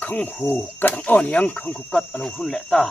không hù cắt thằng on yang không hù cắt ở đâu hun lẹ ta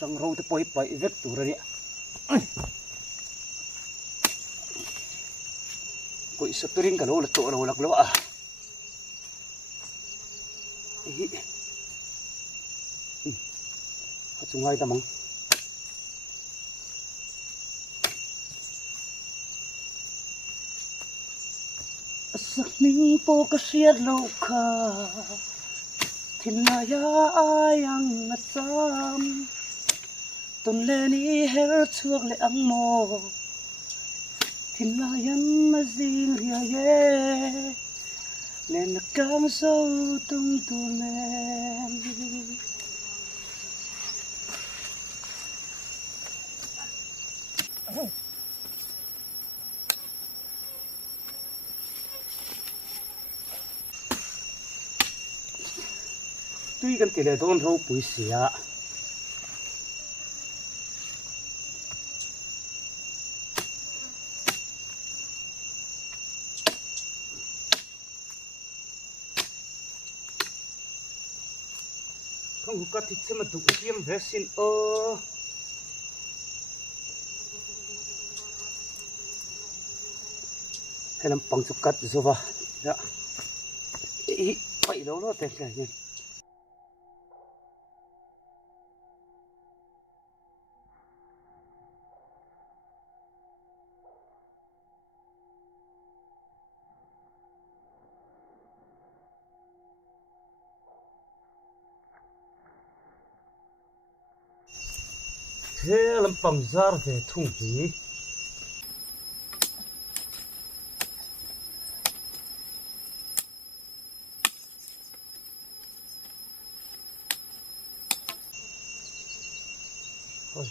trong râu tới bội vết tủ ra địa cội sập turin cả lô là tổ đầu lạc lỗ à chúng ngay ta mong sắc ninh po ka siết lâu kha thina ya ayang at sam tôn lên ý her chuộc lệ ang mò thìn la yan mà zing ria ye lên là cam sâu tung tu men tuy gần kể lại thôn rau bụi xỉa không có thịt xem mà tụi tiêm về xin hay làm bằng chục cắt rồi vào đó vậy đó nó tên là gì thế làm bằng jar về thùng gì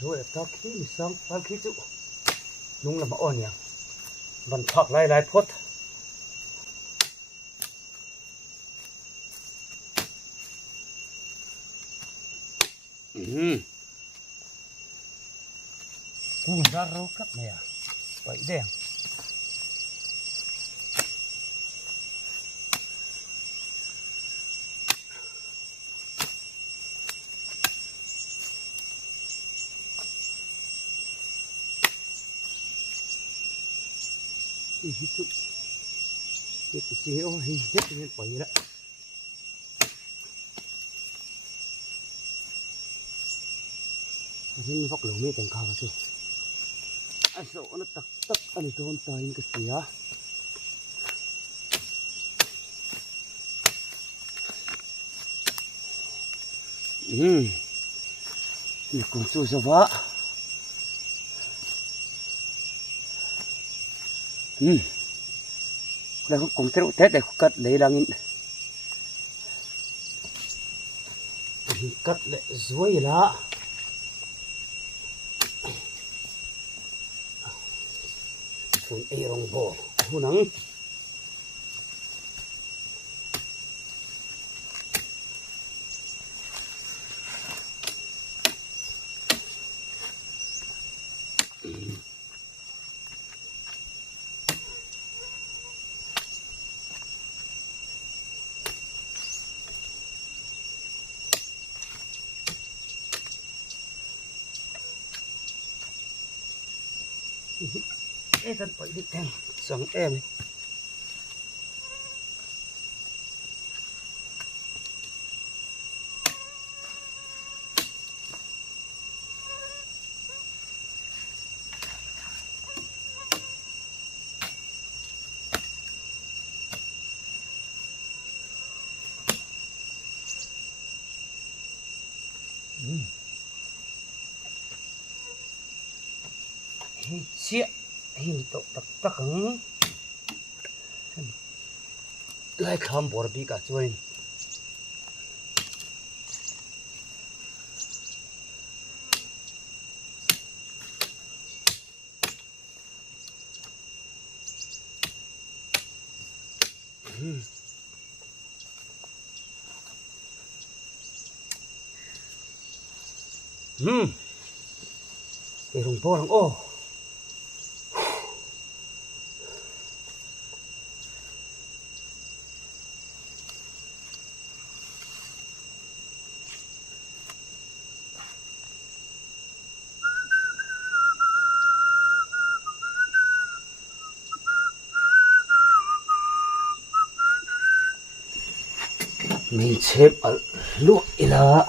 rồi tao khí xong tao khí chịu đúng là mà ổn nhỉ vẫn thoát lại phốt cuồng ra rau cắt này à vậy đèn hít chút hít chiếu hít lên quẩy đó hít vóc lẩu mê chẳng khao chứ anh sợ nó tắc anh thôn tay cái gì á thì cùng chui ra vợ đây cũng theo tết để cắt lấy đang cắt lại dưới lá phun rong bò hu nắng thật phải đi thèm sống em chia hình tổ tắc tắc hứng lại khám bỏ bị cả chuối cái rồng po rồng ô mình xếp ở luộc là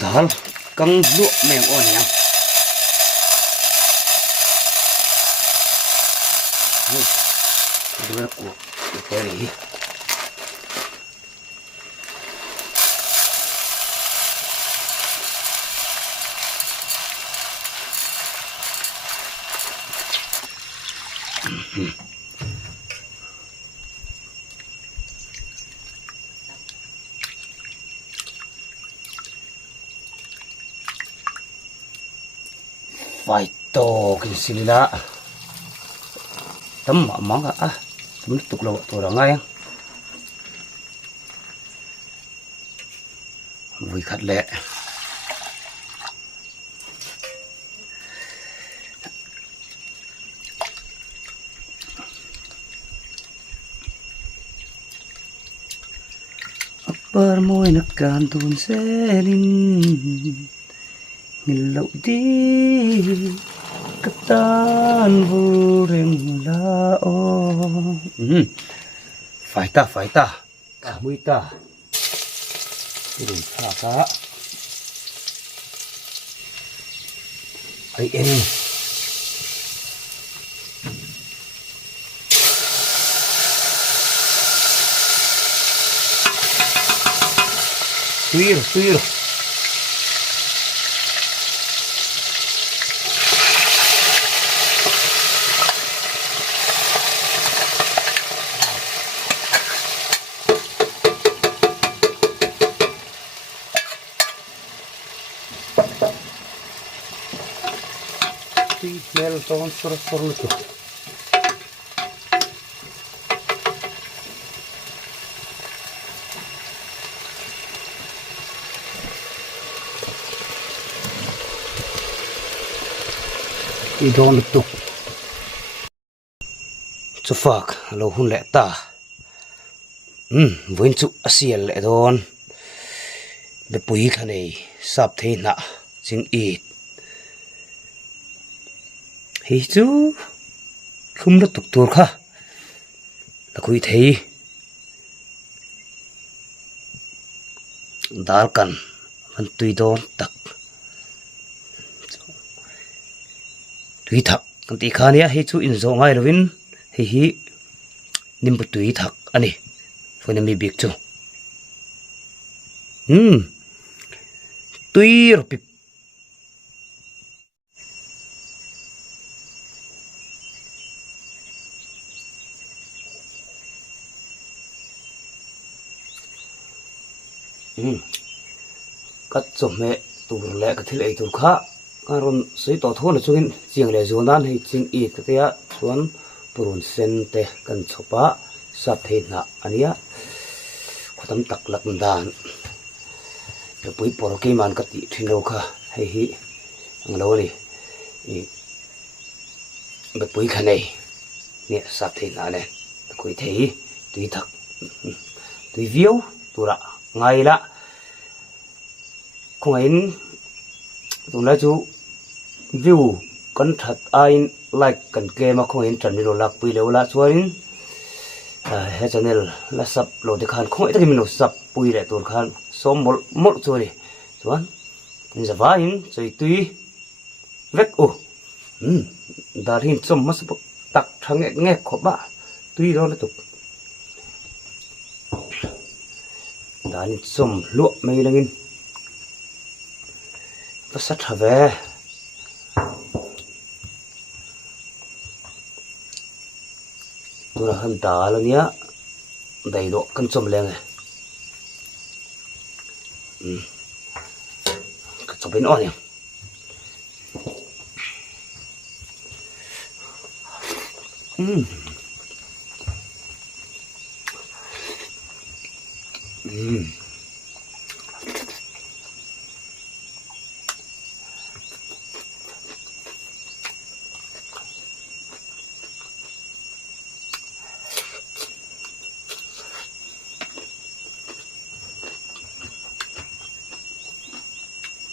dal căng luộc mèo ổn nhá. Dua kuah teri. Phải to cái gì là tấm mỏng à tấm tục lộ tôi đã ngay vui khát lẹ per môi nắc can tuôn selin ngilau di ketan burem lao phải ta cả mươi ta đừng thả cá ấy em tùy rồi smell ton sur lutu idon lutu chufak lo hun le ta voin chu asial le don be pui khanei sap the na ching it hi chu khum na tuk tur kha la khui thei dal kan man tui don tak tui thak kan ti kha nia hi chu in zo ngai lovin hi nim bu tui thak ani phone mi bik chu Tui Raw Pip cắt chôm mẹ tụi lẹ cái thứ này tụi khác karon soi to thon chungin chiang le zonan hei ching I ka tia chuan purun sen te kan chopa sap the na ania khutam tak lak dan pe pui por ke man ka ti thino kha hei hi anglo ni be pui khanei ne sap the na le koi thei tui thak tui viu tura ngai la khong in tụng lại chú view con thật ai like cần kê mà không hiện trần đi đồ lạc bùi lều lá chuối hết channel là sập lộ thì khan không ai thấy mình nó sập bùi lại tuần khan số một chuối chuan giờ vain chơi tùy vét ô đã hình xôm mất sập tắc thằng nghe khó bạ tùy đó là tục đã hình xôm lụa mây đang in nó sắt hả về tôi là hân tả là nhá đầy độ cân xôm lên này cho bên on nhỉ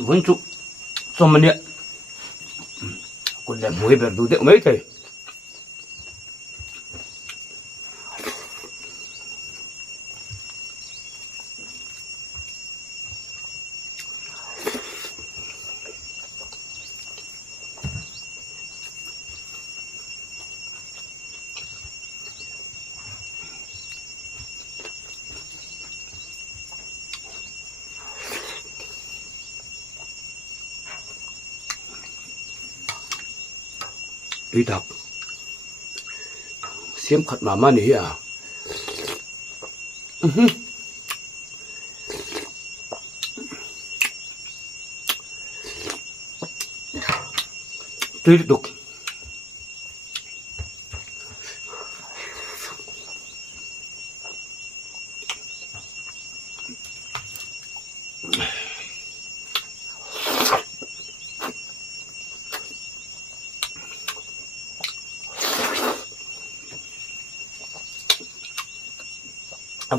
vẫn chụp cho mình điện còn để muối về đủ tiệu mấy thầy đi đọc xiêm khát mà này à đi đục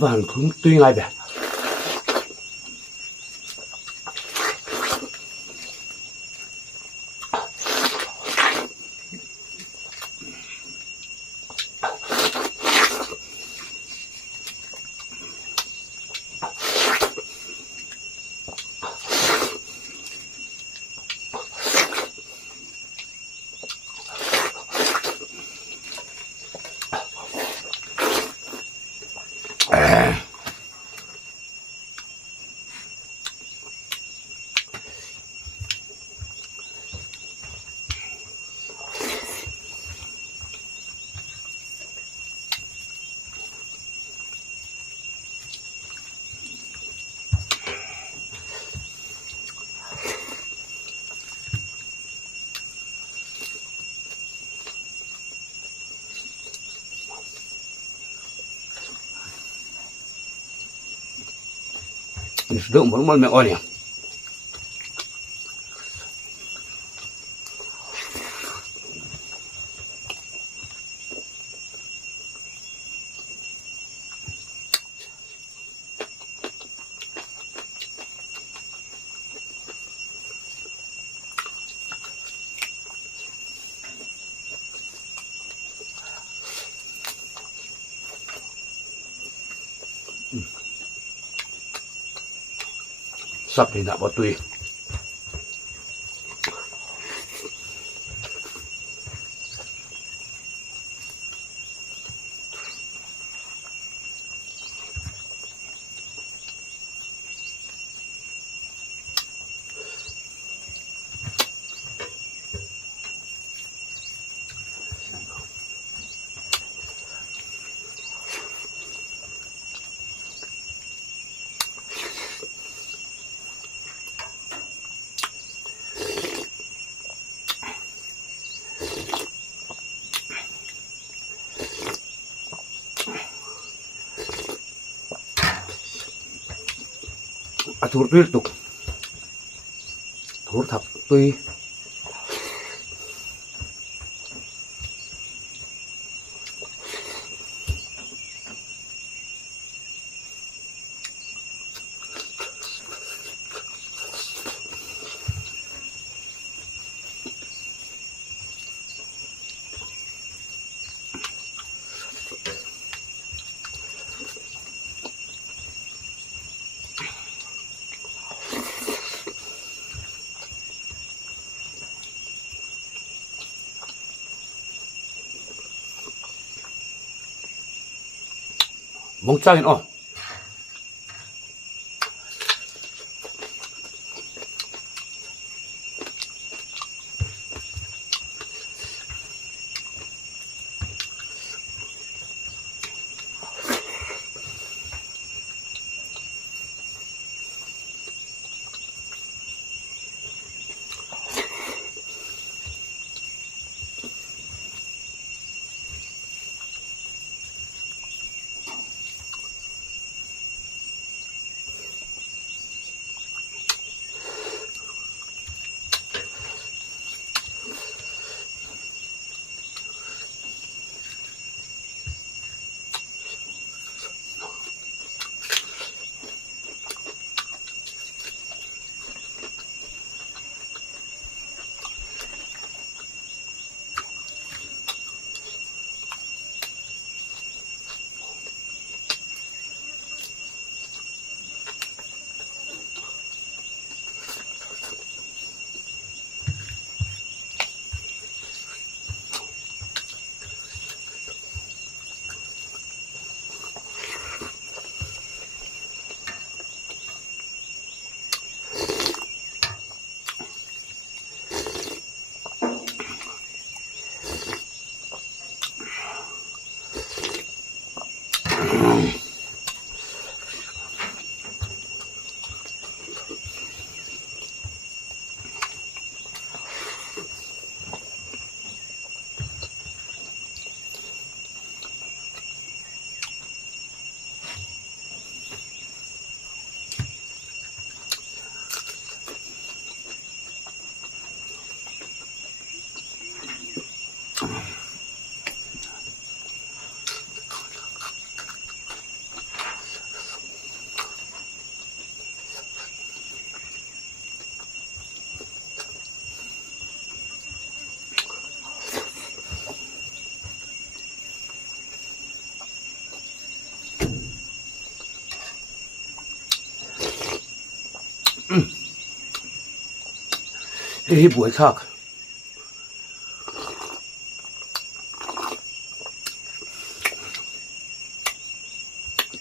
bạn cũng tuy ngay vậy sudah umur mẹ ơi nhỉ sắp thì đã bỏ tùy thur liên tục thur thập tuy mong changin o hi buổi thak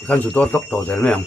kan su to tok to zel meng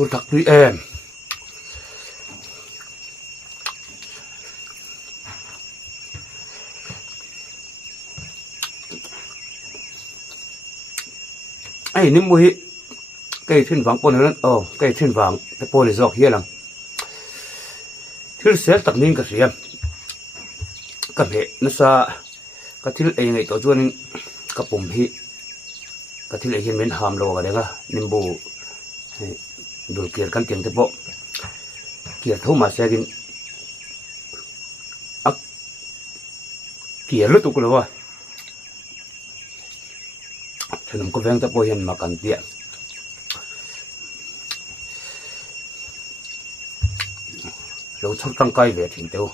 thua thật tùy em ai nín mùi cây thiên vàng pôn hơn cây thiên vàng cái pôn này dọc hier lằng thiếu sẽ tập nên cái gì em cái hệ nó sa cái thiếu ấy ngày tổ chuan cái bùm hi cái thiếu ấy hiện bên hàm lô cái đấy cả nín bù đồ kiệt căn tiền thế bộ kiệt thâu mà xekin kiệt lướt tụ cái rồi thì nó có ven thế bộ hiện mà cần tiền lâu chắc tăng cay về thì tiêu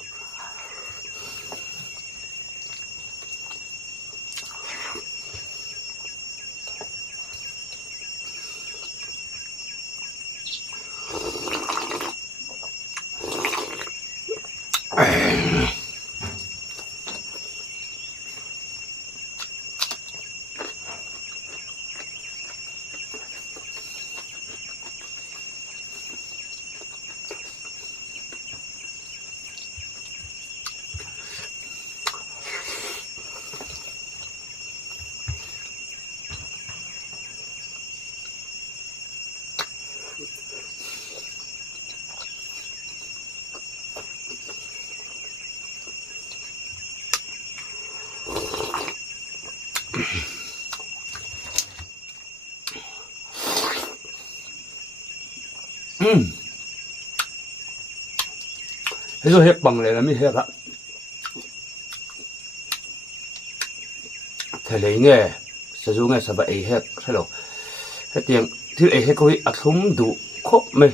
ให้ตัวเห็ดปังเลยนะไม่เห็ดละทะเลเงี้ยสะดุ้งเงี้ยสบายเห็ดใช่หรอเห็ดยังที่เห็ดก็อัดทุ่มดุครบไหม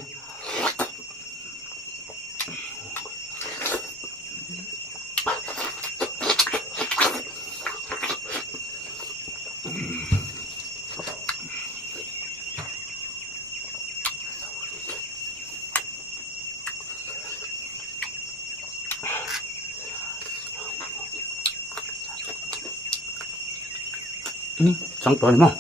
สองตัวนี่มั้ง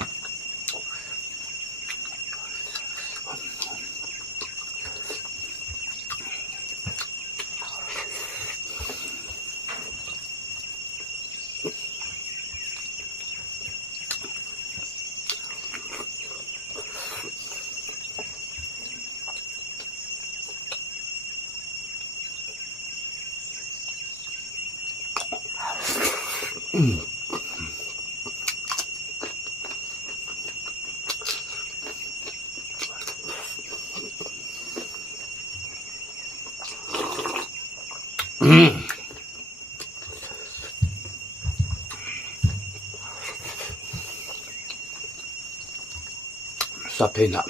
สับเพนะ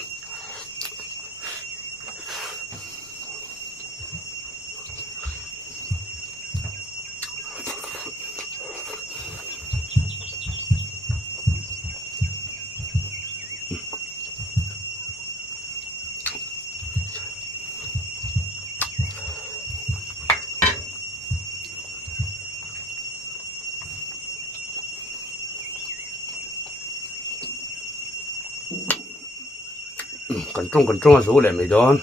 กันตรงสู้เลยไม่โดน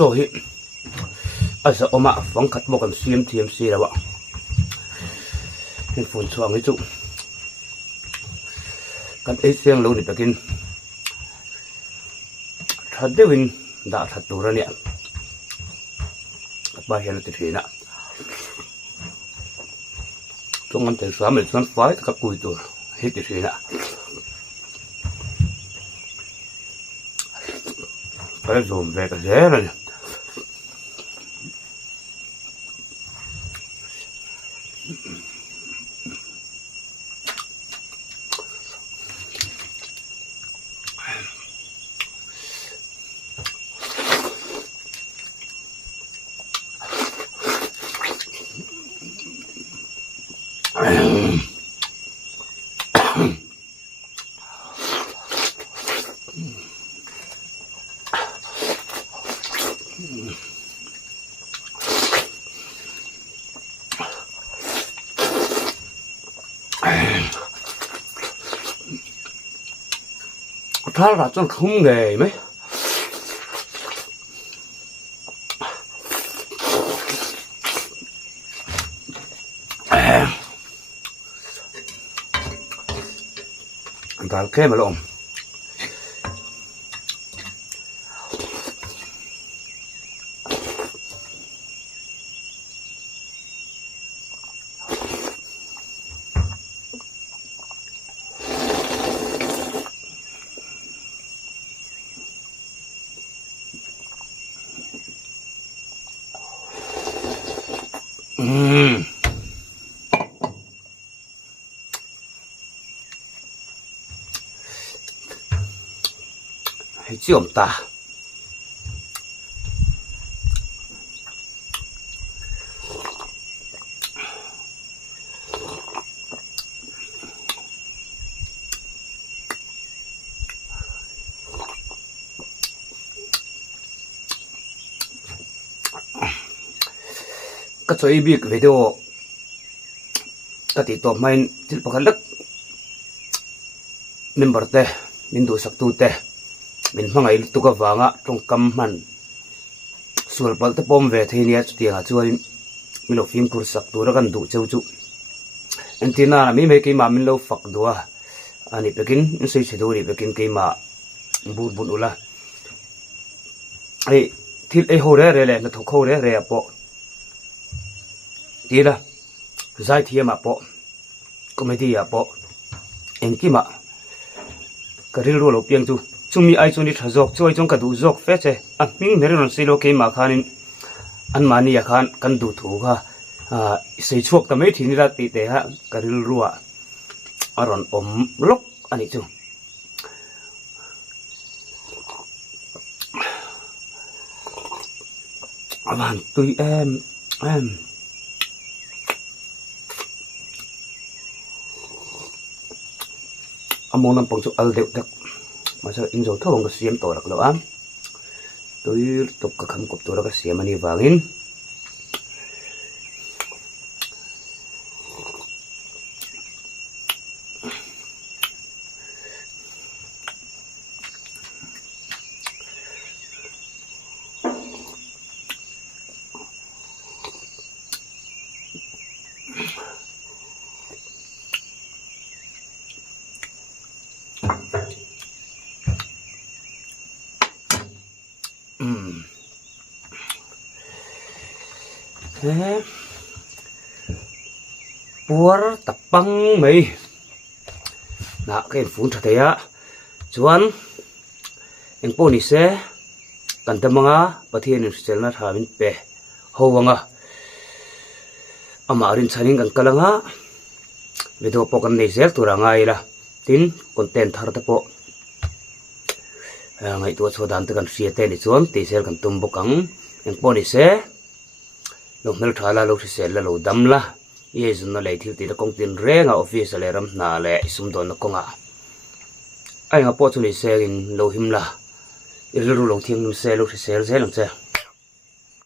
โซ่ฮิอาจจะออกมาฟังขัดบอกกันCMTMCแล้ววะเห็นฝนช่วงนี้จุกันเสียงเราดิไปกินถ้าเดวินด่าทัดตัวเนี่ยบ้าเห็นติดหินอ่ะตรงนั้นแต่สามเหลี่ยมไฟกับกุยตัวเห็นติดหินอ่ะไปโซมแบกกันเยอะเลยถ้าเราจะทุ่มเงยไหมอันตรายแค่มาลง hay chịu ta cái chỗ bị cái video cái tí tổ main til pakal lek member te min du sak tu te min mangai tu ka wanga trong kam man sul pal te pom ve the nia chuti nga chuan mi lo film kur sak tu ra kan du cheu chu antina mi me ke ma min lo fak duwa ani pekin in sei chedu ri pekin ke ma bur bun ula ai thil ai ho re le na thokho re apo tira zai thia ma po comedy apo engki ma karil ro lo piang chu chumi ai chuni thazok choi chong ka du jok fe che a ming nere ron silo ke ma khanin an mani ya khan kan du thu kha sei chuak ta mai thini ra ti te ha karil ruwa aron om lok ani chu avan tui em among nam pong chu al deuh tak ma sa in zo thong ka siam to rak lo am tui tok ka kham kop to ra ka siam ani wangin puar tapang mai na cái phun thật ya chuan em po ni se kan ta manga pathian ni sel na thamin pe howanga ama rin chaning kan kalanga video po kan nei sel turanga ila tin content thar ta po ngai tu chodan ta kan sia te ni chuan ti sel kan tum bokang em po ni se lo mel thala lo sel la lo dam la ye zun na lei thil ti da kong tin re nga office le ram na le isum don na konga ai nga po chu ni se in lo him la irul lo thiang nim se lo se lang che